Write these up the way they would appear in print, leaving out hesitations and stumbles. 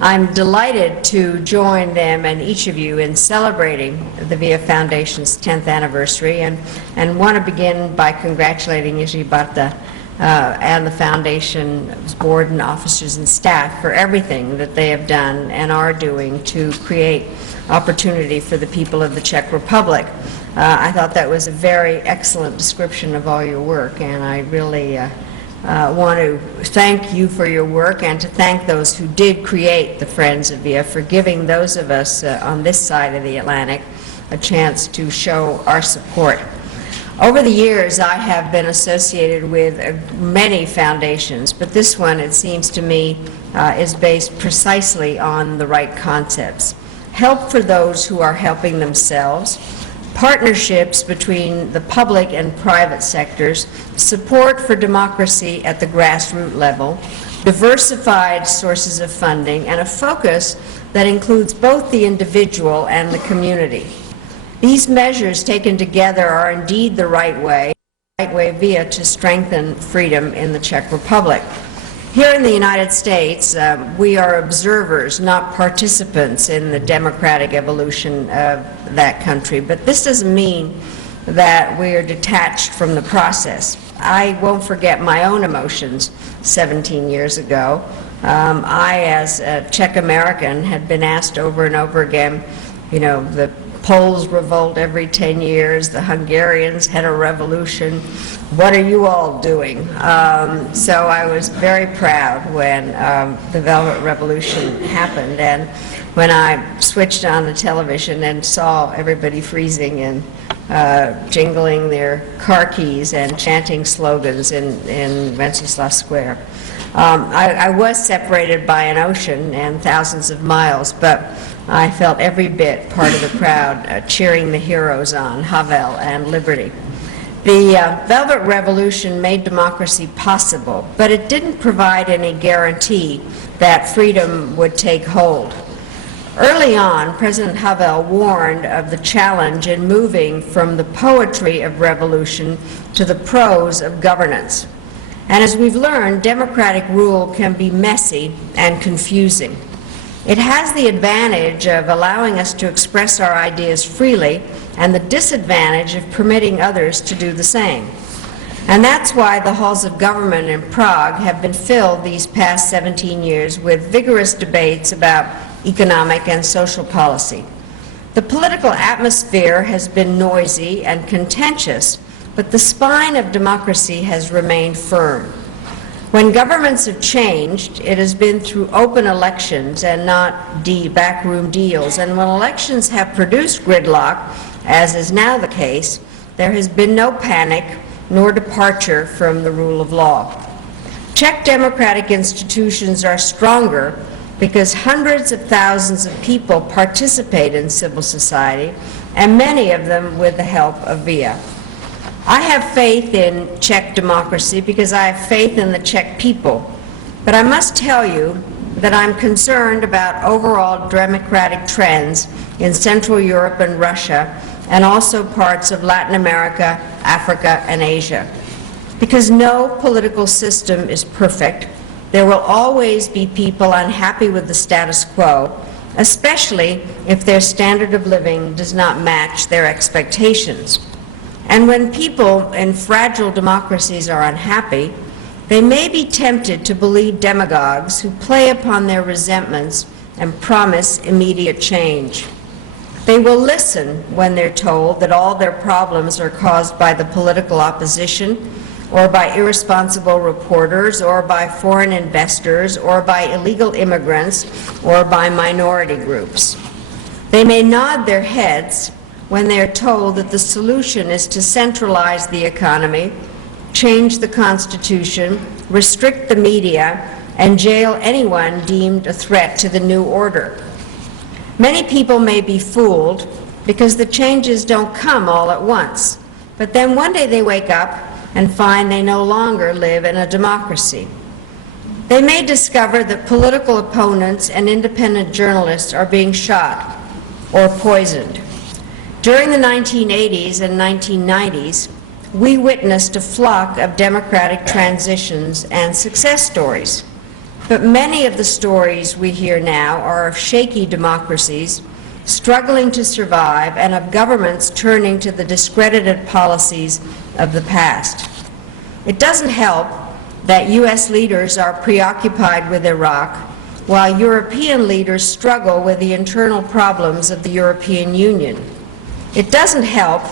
I'm delighted to join them and each of you in celebrating the VIA Foundation's 10th anniversary and want to begin by congratulating Barta and the Foundation's board and officers and staff for everything that they have done and are doing to create opportunity for the people of the Czech Republic. I thought that was a very excellent description of all your work, and I really want to thank you for your work and to thank those who did create the Friends of VIA for giving those of us on this side of the Atlantic a chance to show our support. Over the years, I have been associated with many foundations, but this one, it seems to me, is based precisely on the right concepts. Help for those who are helping themselves, partnerships between the public and private sectors, support for democracy at the grassroots level, diversified sources of funding, and a focus that includes both the individual and the community. These measures taken together are indeed the right way VIA to strengthen freedom in the Czech Republic. Here in the United States, we are observers, not participants in the democratic evolution of that country, but this doesn't mean that we are detached from the process. I won't forget my own emotions 17 years ago. I, as a Czech American, had been asked over and over again, you know, the Poles revolt every 10 years, the Hungarians had a revolution, what are you all doing? So I was very proud when the Velvet Revolution happened, and when I switched on the television and saw everybody freezing and jingling their car keys and chanting slogans in Wenceslas Square. I was separated by an ocean and thousands of miles, but I felt every bit part of the crowd cheering the heroes on, Havel and Liberty. The Velvet Revolution made democracy possible, but it didn't provide any guarantee that freedom would take hold. Early on, President Havel warned of the challenge in moving from the poetry of revolution to the prose of governance. And as we've learned, democratic rule can be messy and confusing. It has the advantage of allowing us to express our ideas freely and the disadvantage of permitting others to do the same. And that's why the halls of government in Prague have been filled these past 17 years with vigorous debates about economic and social policy. The political atmosphere has been noisy and contentious, but the spine of democracy has remained firm. When governments have changed, it has been through open elections and not backroom deals. And when elections have produced gridlock, as is now the case, there has been no panic nor departure from the rule of law. Czech democratic institutions are stronger because hundreds of thousands of people participate in civil society, and many of them with the help of VIA. I have faith in Czech democracy because I have faith in the Czech people, but I must tell you that I'm concerned about overall democratic trends in Central Europe and Russia, and also parts of Latin America, Africa, and Asia. Because no political system is perfect, there will always be people unhappy with the status quo, especially if their standard of living does not match their expectations. And when people in fragile democracies are unhappy, they may be tempted to believe demagogues who play upon their resentments and promise immediate change. They will listen when they're told that all their problems are caused by the political opposition, or by irresponsible reporters, or by foreign investors, or by illegal immigrants, or by minority groups. They may nod their heads when they are told that the solution is to centralize the economy, change the Constitution, restrict the media, and jail anyone deemed a threat to the new order. Many people may be fooled because the changes don't come all at once, but then one day they wake up and find they no longer live in a democracy. They may discover that political opponents and independent journalists are being shot or poisoned. During the 1980s and 1990s, we witnessed a flock of democratic transitions and success stories. But many of the stories we hear now are of shaky democracies struggling to survive and of governments turning to the discredited policies of the past. It doesn't help that U.S. leaders are preoccupied with Iraq, while European leaders struggle with the internal problems of the European Union. It doesn't help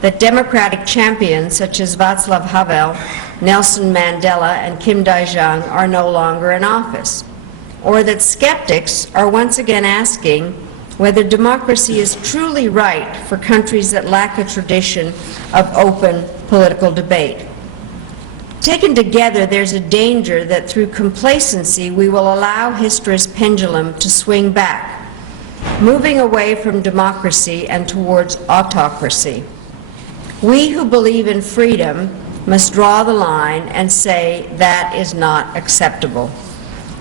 that democratic champions such as Václav Havel, Nelson Mandela, and Kim Dae-jung are no longer in office, or that skeptics are once again asking whether democracy is truly right for countries that lack a tradition of open political debate. Taken together, there's a danger that through complacency we will allow history's pendulum to swing back, moving away from democracy and towards autocracy. We who believe in freedom must draw the line and say that is not acceptable.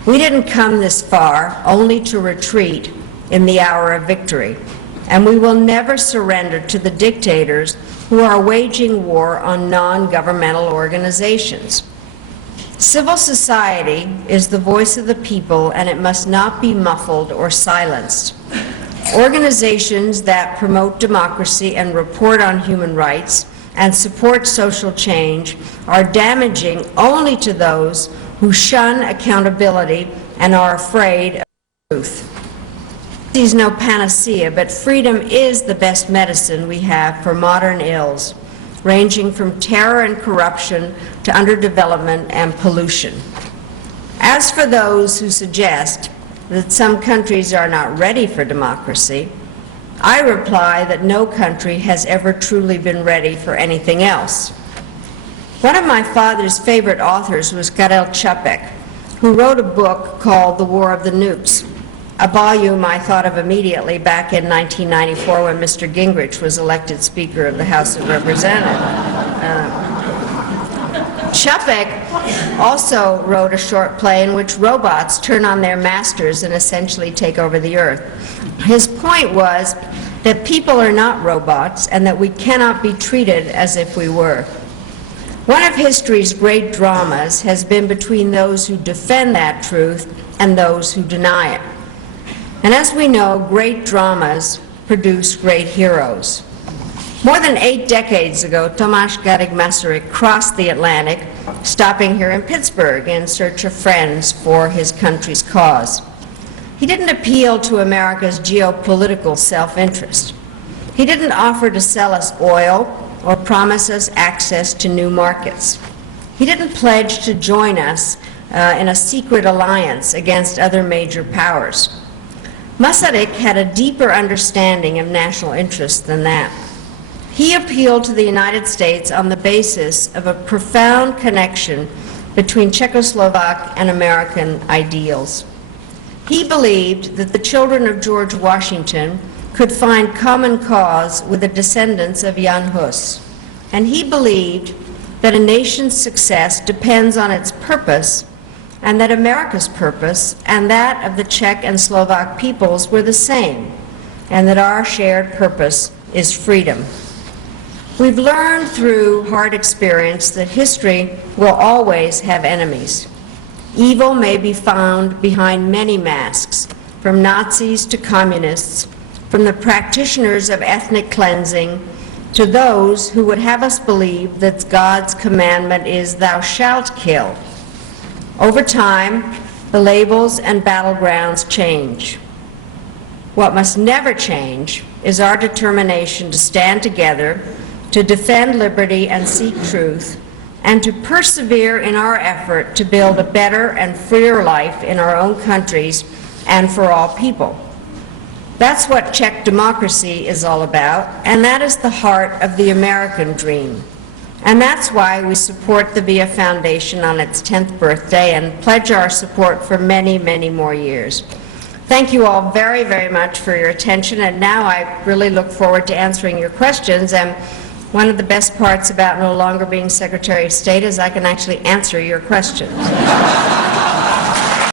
We didn't come this far only to retreat in the hour of victory, and we will never surrender to the dictators who are waging war on non-governmental organizations. Civil society is the voice of the people, and it must not be muffled or silenced. Organizations that promote democracy and report on human rights and support social change are damaging only to those who shun accountability and are afraid of truth. There is no panacea, but freedom is the best medicine we have for modern ills, ranging from terror and corruption to underdevelopment and pollution. As for those who suggest that some countries are not ready for democracy, I reply that no country has ever truly been ready for anything else. One of my father's favorite authors was Karel Čapek, who wrote a book called The War of the Nukes, a volume I thought of immediately back in 1994 when Mr. Gingrich was elected Speaker of the House of Representatives. Čapek also wrote a short play in which robots turn on their masters and essentially take over the earth. His point was that people are not robots and that we cannot be treated as if we were. One of history's great dramas has been between those who defend that truth and those who deny it. And as we know, great dramas produce great heroes. More than 8 decades ago, Tomáš Garrigue-Masaryk crossed the Atlantic, stopping here in Pittsburgh in search of friends for his country's cause. He didn't appeal to America's geopolitical self-interest. He didn't offer to sell us oil or promise us access to new markets. He didn't pledge to join us in a secret alliance against other major powers. Masaryk had a deeper understanding of national interest than that. He appealed to the United States on the basis of a profound connection between Czechoslovak and American ideals. He believed that the children of George Washington could find common cause with the descendants of Jan Hus, and he believed that a nation's success depends on its purpose, and that America's purpose and that of the Czech and Slovak peoples were the same, and that our shared purpose is freedom. We've learned through hard experience that history will always have enemies. Evil may be found behind many masks, from Nazis to communists, from the practitioners of ethnic cleansing to those who would have us believe that God's commandment is, "Thou shalt kill." Over time, the labels and battlegrounds change. What must never change is our determination to stand together, to defend liberty and seek truth, and to persevere in our effort to build a better and freer life in our own countries and for all people. That's what Czech democracy is all about, and that is the heart of the American dream. And that's why we support the VIA Foundation on its 10th birthday and pledge our support for many, many more years. Thank you all very, very much for your attention, and now I really look forward to answering your questions. And one of the best parts about no longer being Secretary of State is I can actually answer your questions.